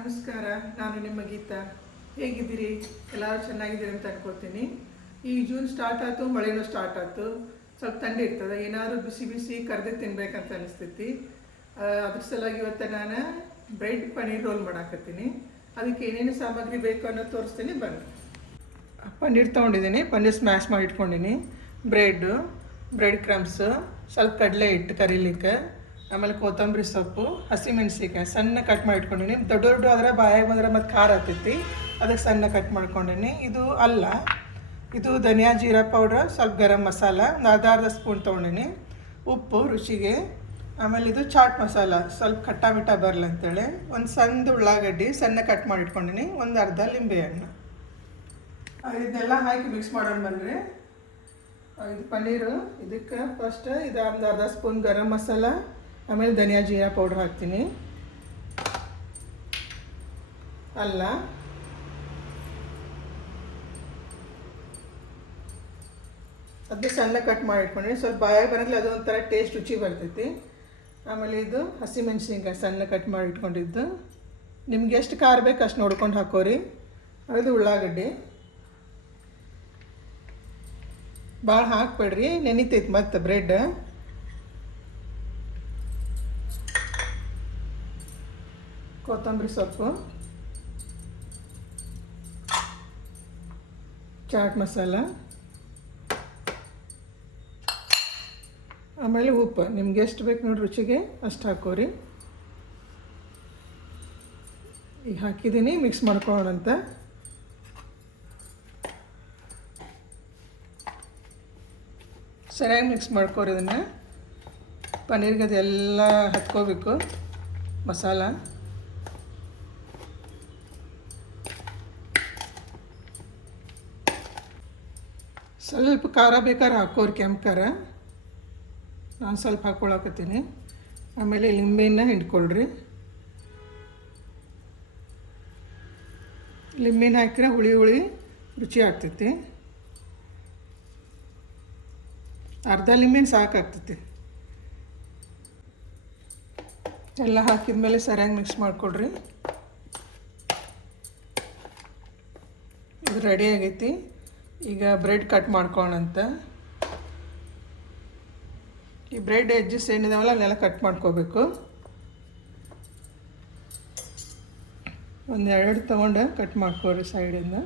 ನಮಸ್ಕಾರ, ನಾನು ನಿಮ್ಮ ಗೀತಾ. ಹೇಗಿದ್ದೀರಿ? ಎಲ್ಲರೂ ಚೆನ್ನಾಗಿದ್ದೀರಿ ಅಂತ ಅನ್ಕೋತೀನಿ. ಈ ಜೂನ್ ಸ್ಟಾರ್ಟ್ ಆಯ್ತು, ಮಳೆನೂ ಸ್ಟಾರ್ಟ್ ಆಯ್ತು. ಸ್ವಲ್ಪ ಥಂಡಿ ಇರ್ತದೆ, ಏನಾದರೂ ಬಿಸಿ ಬಿಸಿ ಕರೆದು ತಿನ್ಬೇಕಂತ ಅನಿಸ್ತೈತಿ. ಅದ್ರ ಸಲುವಾಗಿ ಇವತ್ತು ನಾನು ಬ್ರೆಡ್ ಪನ್ನೀರ್ ರೋಲ್ ಮಾಡಾಕತ್ತೀನಿ. ಅದಕ್ಕೆ ಏನೇನು ಸಾಮಗ್ರಿ ಬೇಕು ಅನ್ನೋದು ತೋರಿಸ್ತೀನಿ ಬನ್ನಿ. ಪನ್ನೀರ್ ತೊಗೊಂಡಿದ್ದೀನಿ, ಪನ್ನೀರ್ ಸ್ಮ್ಯಾಶ್ ಮಾಡಿ ಇಟ್ಕೊಂಡಿನಿ. ಬ್ರೆಡ್ ಕ್ರಮ್ಸ್, ಸ್ವಲ್ಪ ಕಡಲೆ ಹಿಟ್ಟು ಕರೀಲಿಕ್ಕೆ, ಆಮೇಲೆ ಕೊತ್ತಂಬರಿ ಸೊಪ್ಪು, ಹಸಿಮೆಣ್ಸಿಕಾಯಿ ಸಣ್ಣ ಕಟ್ ಮಾಡಿ ಇಟ್ಕೊಂಡಿನಿ. ದೊಡ್ಡ ಆದರೆ ಬಾಯಾಗಿ ಬಂದರೆ ಮತ್ತು ಖಾರ ಆಗ್ತೈತಿ, ಅದಕ್ಕೆ ಸಣ್ಣ ಕಟ್ ಮಾಡ್ಕೊಂಡಿನಿ. ಇದು ಅಲ್ಲ, ಇದು ಧನಿಯಾ ಜೀರಾ ಪೌಡ್ರ್, ಸ್ವಲ್ಪ ಗರಂ ಮಸಾಲ, ಒಂದು ಅರ್ಧ ಸ್ಪೂನ್ ತೊಗೊಂಡಿನಿ. ಉಪ್ಪು ರುಚಿಗೆ, ಆಮೇಲೆ ಇದು ಚಾಟ್ ಮಸಾಲ, ಸ್ವಲ್ಪ ಖಟ್ಟ ಮಿಟ್ಟ ಬರಲ್ಲ ಅಂತೇಳಿ. ಒಂದು ಸಣ್ಣ ಉಳ್ಳಾಗಡ್ಡಿ ಸಣ್ಣ ಕಟ್ ಮಾಡಿ ಇಟ್ಕೊಂಡಿನಿ. ಒಂದು ಅರ್ಧ ಲಿಂಬೆಹಣ್ಣು. ಇದನ್ನೆಲ್ಲ ಹಾಕಿ ಮಿಕ್ಸ್ ಮಾಡೋಣ ಬನ್ನಿರಿ. ಇದು ಪನ್ನೀರು, ಇದಕ್ಕೆ ಫಸ್ಟ್ ಇದು ಒಂದು ಅರ್ಧ ಸ್ಪೂನ್ ಗರಂ ಮಸಾಲ, ಆಮೇಲೆ ಧನಿಯಾ ಜೀರಾ ಪೌಡ್ರ್ ಹಾಕ್ತೀನಿ. ಅಲ್ಲ, ಅದನ್ನ ಸಣ್ಣ ಕಟ್ ಮಾಡಿ ಇಟ್ಕೊಂಡ್ರೆ ಸ್ವಲ್ಪ ಬಾಯಾಗಿ ಬರೋದ್ಲೆ ಅದು ಒಂಥರ ಟೇಸ್ಟ್ ರುಚಿ ಬರ್ತೈತಿ. ಆಮೇಲೆ ಇದು ಹಸಿಮೆಣ್ಸಿನ್ಕಾಯಿ ಸಣ್ಣ ಕಟ್ ಮಾಡಿ ಇಟ್ಕೊಂಡಿದ್ದು, ನಿಮ್ಗೆ ಎಷ್ಟು ಖಾರ ಬೇಕು ಅಷ್ಟು ನೋಡ್ಕೊಂಡು ಹಾಕೋರಿ. ಅದು ಉಳ್ಳಾಗಡ್ಡಿ ಭಾಳ ಹಾಕ್ಬೇಡ್ರಿ, ನೆನಿತೈತಿ ಮತ್ತು ಬ್ರೆಡ್. ಕೊತ್ತಂಬರಿ ಸೊಪ್ಪು, ಚಾಟ್ ಮಸಾಲ, ಆಮೇಲೆ ಉಪ್ಪು ನಿಮ್ಗೆ ಎಷ್ಟು ಬೇಕು ನೋಡಿ ರುಚಿಗೆ ಅಷ್ಟು ಹಾಕೋರಿ. ಈಗ ಹಾಕಿದ್ದೀನಿ, ಮಿಕ್ಸ್ ಮಾಡ್ಕೊಳ್ಳೋಣಂತ. ಸರಿಯಾಗಿ ಮಿಕ್ಸ್ ಮಾಡ್ಕೋರಿ. ಇದನ್ನು ಪನ್ನೀರ್ಗೆ ಅದೆಲ್ಲ ಹತ್ಕೋಬೇಕು ಮಸಾಲ. ಸ್ವಲ್ಪ ಖಾರ ಬೇಕಾದ್ರೆ ಹಾಕೋರಿ, ಕೆಂಪು ಖಾರ. ನಾನು ಸ್ವಲ್ಪ ಹಾಕ್ಕೊಳಕತ್ತೀನಿ. ಆಮೇಲೆ ಲಿಂಬೆನ ಹಿಂಡ್ಕೊಳ್ರಿ. ಲಿಂಬೆನ ಹಾಕಿದ್ರೆ ಹುಳಿ ರುಚಿ ಆಗ್ತೈತಿ. ಅರ್ಧ ಲಿಂಬೆನ ಸಾಕಾಗ್ತೈತಿ. ಎಲ್ಲ ಹಾಕಿದ್ಮೇಲೆ ಸರಿಯಾಗಿ ಮಿಕ್ಸ್ ಮಾಡಿಕೊಡ್ರಿ. ಇದು ರೆಡಿ ಆಗೈತಿ. ಈಗ ಬ್ರೆಡ್ ಕಟ್ ಮಾಡ್ಕೊಳ್ಳೋಣಂತ. ಈ ಬ್ರೆಡ್ ಎಡ್ಜಸ್ ಏನಿದಾವಲ್ಲ ಅವನ್ನೆಲ್ಲ ಕಟ್ ಮಾಡ್ಕೋಬೇಕು. ಒಂದೆರಡು ತೊಗೊಂಡು ಕಟ್ ಮಾಡ್ಕೊಳ್ರಿ ಸೈಡಿಂದ.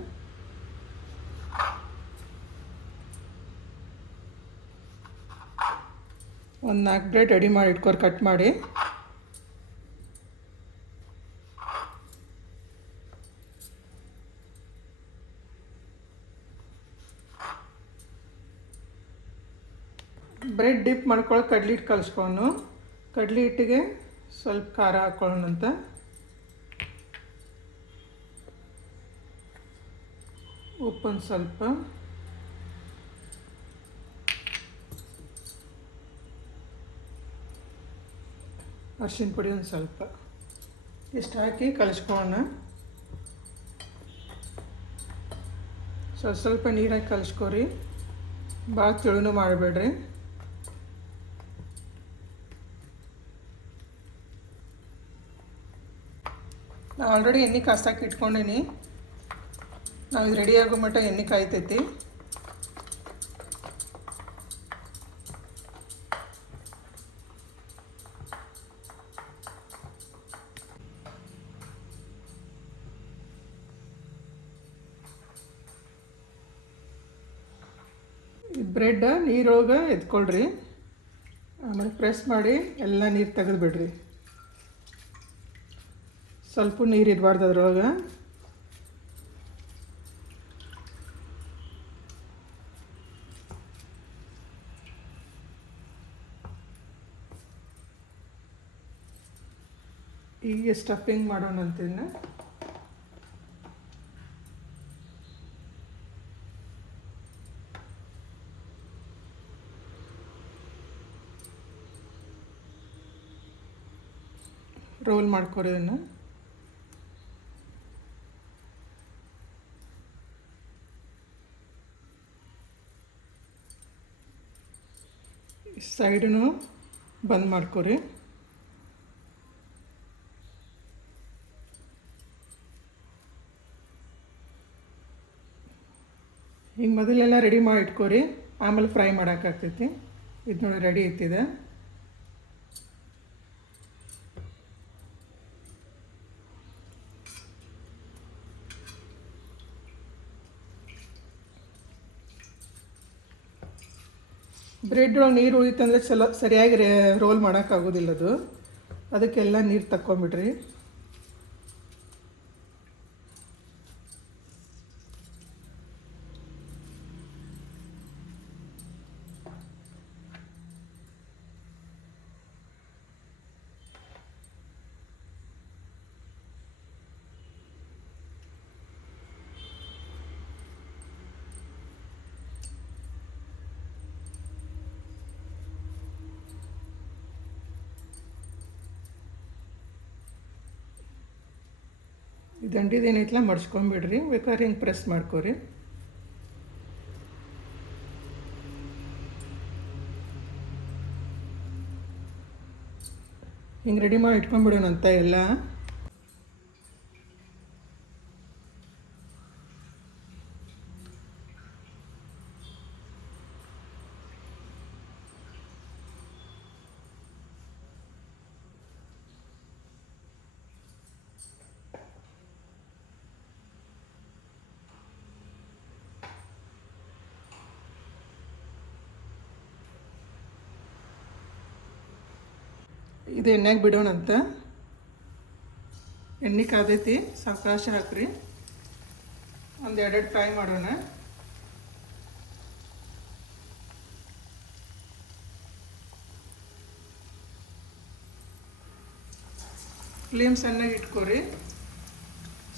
ಒಂದು 4 ಬ್ರೆಡ್ ರೆಡಿ ಮಾಡಿ ಇಟ್ಕೊರಿ ಕಟ್ ಮಾಡಿ. ಬ್ರೆಡ್ ಡಿಪ್ ಮಾಡ್ಕೊಳ್ಳೋ ಕಡ್ಲಿ ಹಿಟ್ಟು ಕಲಿಸ್ಕೊಂಡು, ಕಡ್ಲಿ ಹಿಟ್ಟಿಗೆ ಸ್ವಲ್ಪ ಖಾರ ಹಾಕ್ಕೊಳ್ಳೋಣಂತ. ಉಪ್ಪೊಂದು ಸ್ವಲ್ಪ, ಅರಿಶಿನ ಪುಡಿ ಒಂದು ಸ್ವಲ್ಪ, ಇಷ್ಟು ಹಾಕಿ ಕಲಿಸ್ಕೊಳ್ಳೋಣ. ಸ್ವಲ್ಪ ನೀರಾಗಿ ಕಲಿಸ್ಕೊರಿ, ಭಾಳ ತೆಳುನು ಮಾಡಬೇಡ್ರಿ. ನಾನು ಆಲ್ರೆಡಿ ಎಣ್ಣೆ ಕಾಸಾಕಿ ಇಟ್ಕೊಂಡೀನಿ. ನಾವು ಇದು ರೆಡಿ ಆಗೋ ಮಟ್ಟ ಎಣ್ಣೆ ಕಾಯ್ತೈತಿ. ಈ ಬ್ರೆಡ್ ನೀರೊಳಗೆ ಎತ್ಕೊಳ್ರಿ. ಆಮೇಲೆ ಪ್ರೆಸ್ ಮಾಡಿ ಎಲ್ಲ ನೀರು ತೆಗೆದು ಬಿಡ್ರಿ. ಸ್ವಲ್ಪ ನೀರು ಇರಬಾರ್ದು ಅದ್ರೊಳಗೆ. ಈಗ ಸ್ಟಫಿಂಗ್ ಮಾಡೋಣ ಅಂತೀನಿ. ರೋಲ್ ಮಾಡ್ಕೊರಿ ಇದನ್ನು. ಸೈಡನ್ನು ಬಂದ್ ಮಾಡ್ಕೊರಿ. ಈಗ ಮೊದಲೆಲ್ಲ ರೆಡಿ ಮಾಡಿ ಇಟ್ಕೊರಿ, ಆಮೇಲೆ ಫ್ರೈ ಮಾಡೋಕ್ಕಾಗ್ತೈತಿ. ಇದು ನೋಡಿ ರೆಡಿ ಐತಿದೆ. ಬ್ರೆಡ್ ಒಳಗೆ ನೀರು ಉಳಿತಂದರೆ ಸರಿಯಾಗಿ ರೋಲ್ ಮಾಡೋಕ್ಕಾಗೋದಿಲ್ಲ ಅದು. ಅದಕ್ಕೆಲ್ಲ ನೀರು ತಕ್ಕೊಂಬಿಡ್ರಿ. ಈ ದಂಡಿದೇನೈತಲ್ಲ ಮಡ್ಸ್ಕೊಂಬಿಡ್ರಿ, ಬೇಕಾದ್ರೆ ಹಿಂಗೆ ಪ್ರೆಸ್ ಮಾಡ್ಕೊರಿ. ಹಿಂಗೆ ರೆಡಿ ಮಾಡಿ ಇಟ್ಕೊಂಡ್ಬಿಡೋಣಂತ ಎಲ್ಲ. ಇದು ಎಣ್ಣೆಗೆ ಬಿಡೋಣಂತ. ಎಣ್ಣೆ ಕಾದೈತಿ, ಸಾವಕಾಶ ಹಾಕ್ರಿ. ಒಂದು ಎರಡೆರಡು ಫ್ರೈ ಮಾಡೋಣ. ಫ್ಲೇಮ್ ಸಣ್ಣಗೆ ಇಟ್ಕೊರಿ.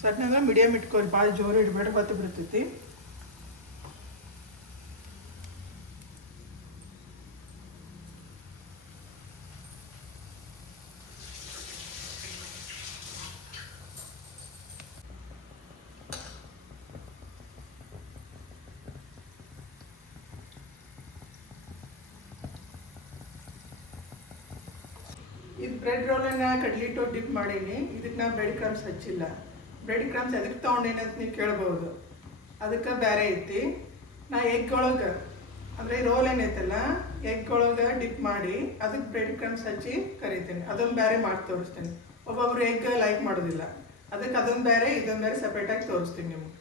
ಸಣ್ಣಗೆ ಮೀಡಿಯಮ್ ಇಟ್ಕೊರಿ, ಭಾಳ ಜೋರು ಇಡಬೇಡ, ಹೊತ್ತು ಬಿಡ್ತೈತಿ. ಇದು ಬ್ರೆಡ್ ರೋಲನ್ನು ಕಡ್ಲಿ ಹಿಟ್ಟು ಡಿಪ್ ಮಾಡೀನಿ. ಇದಕ್ಕೆ ನಾನು ಬ್ರೆಡ್ ಕ್ರಮ್ಸ್ ಹಚ್ಚಿಲ್ಲ. ಬ್ರೆಡ್ ಕ್ರಮ್ಸ್ ಎದಕ್ಕೆ ತೊಗೊಂಡೇನೆ ಅಂತ ನೀವು ಕೇಳ್ಬೋದು. ಅದಕ್ಕೆ ಬೇರೆ ಐತಿ. ನಾ ಎಗ್ ಒಳಗೆ ಅಂದರೆ ರೋಲ್ ಏನೈತಲ್ಲ, ಎಗ್ ಒಳಗೆ ಡಿಪ್ ಮಾಡಿ ಅದಕ್ಕೆ ಬ್ರೆಡ್ ಕ್ರಮ್ಸ್ ಹಚ್ಚಿ ಕರಿತೀನಿ. ಅದೊಂದು ಬೇರೆ ಮಾಡಿ ತೋರಿಸ್ತೀನಿ. ಒಬ್ಬೊಬ್ರು ಎಗ್ ಲೈಕ್ ಮಾಡೋದಿಲ್ಲ, ಅದಕ್ಕೆ ಅದೊಂದು ಬೇರೆ ಇದೊಂದು ಬೇರೆ ಸಪ್ರೇಟಾಗಿ ತೋರಿಸ್ತೀನಿ ನಿಮ್ಗೆ.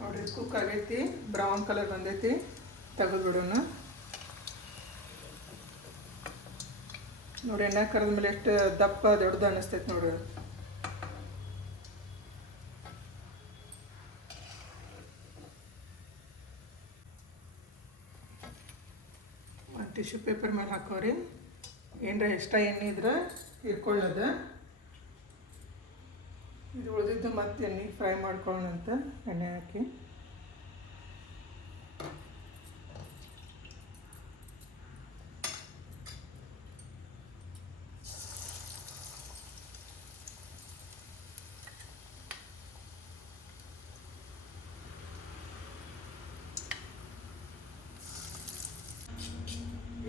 ನೋಡಿರಿ, ಕುಕ್ ಆಗೈತಿ, ಬ್ರೌನ್ ಕಲರ್ ಬಂದೈತಿ. ತೆಗೆದುಬಿಡೋಣ. ನೋಡಿ, ಎಣ್ಣೆ ಕರೆದ ಮೇಲೆ ಎಷ್ಟು ದಪ್ಪ ದೊಡ್ಡದು ಅನ್ನಿಸ್ತೈತೆ ನೋಡ್ರಿ. ಟಿಶ್ಯೂ ಪೇಪರ್ ಮೇಲೆ ಹಾಕೋರಿ. ಏನರ ಎಕ್ಸ್ಟ್ರಾ ಎಣ್ಣೆ ಇದ್ರೆ ಇಟ್ಕೊಳ್ಳೋದು. ಇದು ಉಳಿದಿದ್ದು ಮತ್ತೆ ಎಣ್ಣೆ ಫ್ರೈ ಮಾಡ್ಕೊಳ್ಳೋಣಂತ ಎಣ್ಣೆ ಹಾಕಿ.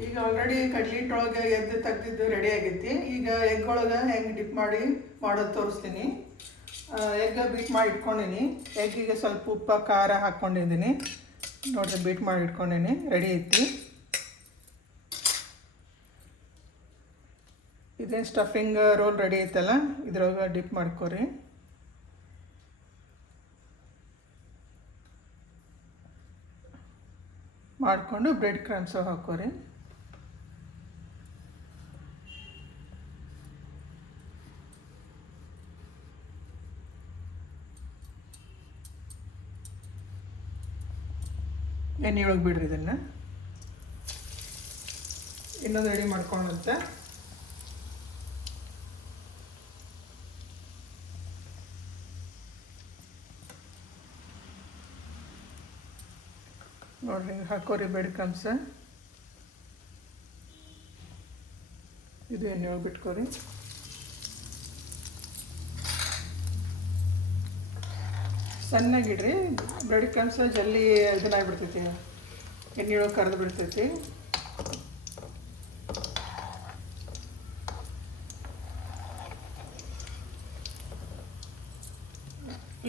ಈಗ ಆಲ್ರೆಡಿ ಕಡ್ಲಿ ಹಿಟ್ಟೊಳಗೆ ಎದ್ದು ತೆಗ್ದಿದ್ದು ರೆಡಿ ಆಗೈತಿ. ಈಗ ಎಗ್ ಒಳಗೆ ಹೆಂಗೆ ಡಿಪ್ ಮಾಡಿ ಮಾಡೋದು ತೋರಿಸ್ತೀನಿ. ಎಗ್ ಬೀಟ್ ಮಾಡಿ ಇಟ್ಕೊಂಡೀನಿ. ಎಗ್ಗಿಗೆ ಸ್ವಲ್ಪ ಉಪ್ಪು ಖಾರ ಹಾಕ್ಕೊಂಡಿದ್ದೀನಿ. ನೋಡಿರಿ, ಬೀಟ್ ಮಾಡಿ ಇಟ್ಕೊಂಡೀನಿ, ರೆಡಿ ಐತಿ. ಇದೇನು ಸ್ಟಫಿಂಗ್ ರೋಲ್ ರೆಡಿ ಐತಲ್ಲ, ಇದ್ರೊಳಗೆ ಡಿಪ್ ಮಾಡ್ಕೊರಿ. ಮಾಡಿಕೊಂಡು ಬ್ರೆಡ್ ಕ್ರಮ್ಸು ಹಾಕೋರಿ. ಎಣ್ಣೆ ಒಳಗೆ ಬಿಡ್ರಿ. ಇದನ್ನು ಇನ್ನೊಂದು ರೆಡಿ ಮಾಡ್ಕೊಂಡಂತ. ನೋಡ್ರಿ, ಹಾಕೋರಿ ಬ್ರೆಡ್ ಕ್ರಮ್ಸ. ಇದು ಎಣ್ಣೆ ಒಳಗೆ ಬಿಟ್ಕೋರಿ. ಸಣ್ಣಗಿಡ್ರಿ. ಬ್ರೆಡ್ ಕ್ರಮ್ಸ್ ಜಲ್ದಿ ಇದನ್ನಾಗಿಬಿಡ್ತೈತಿ, ಎಣ್ಣೆ ಒಳಗೆ ಕರೆದು ಬಿಡ್ತೈತಿ.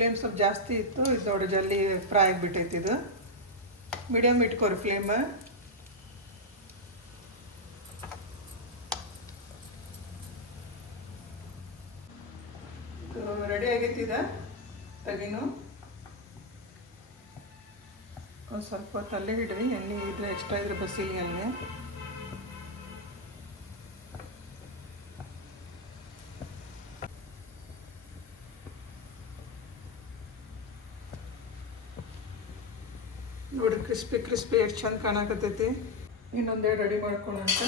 ಫ್ಲೇಮ್ ಸ್ವಲ್ಪ ಜಾಸ್ತಿ ಇತ್ತು, ಇದು ನೋಡಿ ಜಲ್ದಿ ಫ್ರೈ ಆಗಿಬಿಟ್ಟೈತಿ. ಇದು ಮೀಡಿಯಮ್ ಇಟ್ಕೊರಿ ಫ್ಲೇಮ್. ರೆಡಿ ಆಗೈತಿ. ಇದು ತೆಗಿನು ಒಂದು ಸ್ವಲ್ಪ ಹೊತ್ತು ಅಲ್ಲೇ ಇಡ್ರಿ, ಎಣ್ಣೆ ಇದ್ರೆ ಎಕ್ಸ್ಟ್ರಾ ಇದ್ರೆ ಬಸಿಲಿ ಅಲ್ಲೇ. ನೋಡಿ ಕ್ರಿಸ್ಪಿ ಕ್ರಿಸ್ಪಿ ಎಷ್ಟು ಚಂದ ಕಾಣಕತ್ತೈತಿ. ಇನ್ನೊಂದೆರಡು ರೆಡಿ ಮಾಡ್ಕೊಳಂತ.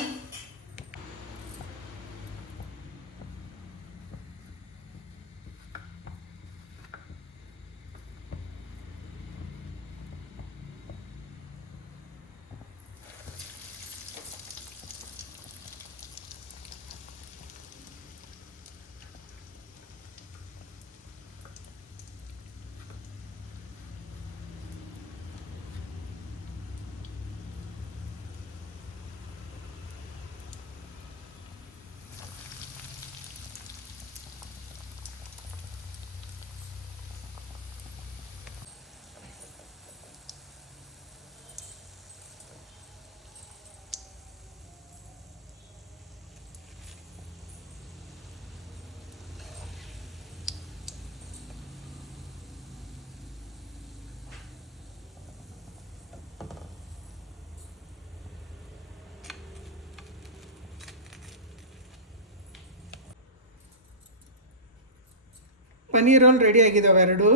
ಪನ್ನೀರ್ ರೋಲ್ ರೆಡಿ ಆಗಿದ್ದಾವೆ ಎರಡು.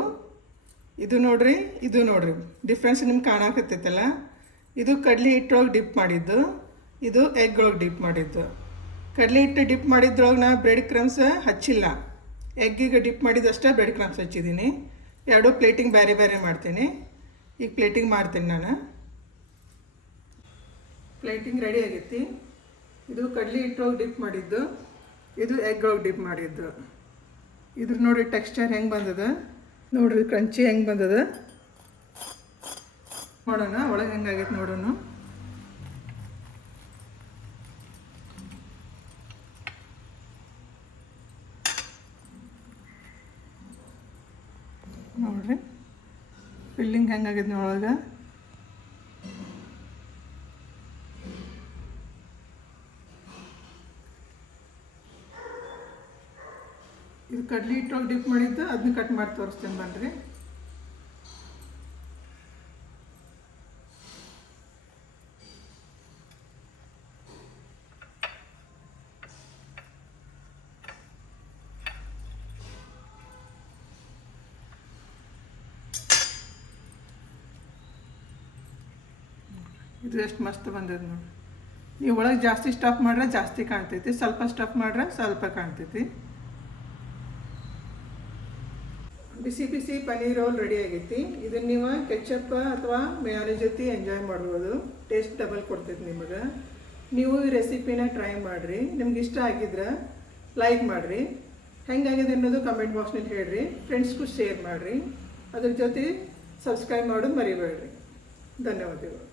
ಇದು ನೋಡ್ರಿ, ಇದು ನೋಡ್ರಿ, ಡಿಫ್ರೆನ್ಸ್ ನಿಮ್ಗೆ ಕಾಣಕತ್ತೈತಲ್ಲ. ಇದು ಕಡಲೆ ಹಿಟ್ಟೊಳಗೆ ಡಿಪ್ ಮಾಡಿದ್ದು, ಇದು ಎಗ್ ಒಳಗೆ ಡಿಪ್ ಮಾಡಿದ್ದು. ಕಡಲೆ ಹಿಟ್ಟು ಡಿಪ್ ಮಾಡಿದ್ರೊಳಗೆ ನಾ ಬ್ರೆಡ್ ಕ್ರಮ್ಸ್ ಹಚ್ಚಿಲ್ಲ, ಎಗ್ಗಿಗೆ ಡಿಪ್ ಮಾಡಿದಷ್ಟೇ ಬ್ರೆಡ್ ಕ್ರಮ್ಸ್ ಹಚ್ಚಿದ್ದೀನಿ. ಎರಡು ಪ್ಲೇಟಿಂಗ್ ಬೇರೆ ಬೇರೆ ಮಾಡ್ತೀನಿ. ಈಗ ಪ್ಲೇಟಿಂಗ್ ಮಾಡ್ತೀನಿ ನಾನು. ಪ್ಲೇಟಿಂಗ್ ರೆಡಿ ಆಗೈತಿ. ಇದು ಕಡಲೆ ಹಿಟ್ಟೊಳಗೆ ಡಿಪ್ ಮಾಡಿದ್ದು, ಇದು ಎಗ್ ಒಳಗೆ ಡಿಪ್ ಮಾಡಿದ್ದು. ಇದ್ರ ನೋಡ್ರಿ ಟೆಕ್ಸ್ಚರ್ ಹೆಂಗೆ ಬಂದದ ನೋಡ್ರಿ, ಕ್ರಂಚಿ ಹೆಂಗೆ ಬಂದದ ನೋಡೋಣ. ಒಳಗೆ ಹೆಂಗಾಗೈತೆ ನೋಡೋಣ. ನೋಡ್ರಿ ಫಿಲ್ಲಿಂಗ್ ಹೆಂಗಾಗೈತೆ ಒಳಗೆ. ಇದು ಕಡ್ಲಿ ಹಿಟ್ಟೊಳಗೆ ಡಿಪ್ ಮಾಡಿದ್ದು, ಅದನ್ನ ಕಟ್ ಮಾಡಿ ತೋರಿಸ್ತೇನೆ ಬನ್ನಿರಿ. ಇದು ಎಷ್ಟು ಮಸ್ತ್ ಬಂದದ ನೋಡಿ. ನೀವು ಒಳಗೆ ಜಾಸ್ತಿ ಸ್ಟಫ್ ಮಾಡ್ರೆ ಜಾಸ್ತಿ ಕಾಣ್ತೈತಿ, ಸ್ವಲ್ಪ ಸ್ಟಫ್ ಮಾಡ್ರೆ ಸ್ವಲ್ಪ ಕಾಣ್ತೈತಿ. ಬಿಸಿ ಬಿಸಿ ಪನ್ನೀರ್ ರೋಲ್ ರೆಡಿ ಆಗೈತಿ. ಇದನ್ನು ನೀವು ಕೆಚಪ್ ಅಥವಾ ಮೇಯೋನೇಸ್ ಜೊತೆ ಎಂಜಾಯ್ ಮಾಡ್ಬೋದು. ಟೇಸ್ಟ್ ಡಬಲ್ ಕೊಡ್ತೈತಿ ನಿಮಗೆ. ನೀವು ಈ ರೆಸಿಪಿನ ಟ್ರೈ ಮಾಡಿರಿ. ನಿಮ್ಗೆ ಇಷ್ಟ ಆಗಿದ್ರೆ ಲೈಕ್ ಮಾಡಿರಿ. ಹೆಂಗಾಗಿದೆ ಅನ್ನೋದು ಕಮೆಂಟ್ ಬಾಕ್ಸ್ನಲ್ಲಿ ಹೇಳಿರಿ. ಫ್ರೆಂಡ್ಸ್ಗೂ ಶೇರ್ ಮಾಡಿರಿ. ಅದ್ರ ಜೊತೆ ಸಬ್ಸ್ಕ್ರೈಬ್ ಮಾಡೋದು ಮರಿಬೇಡ್ರಿ. ಧನ್ಯವಾದಗಳು.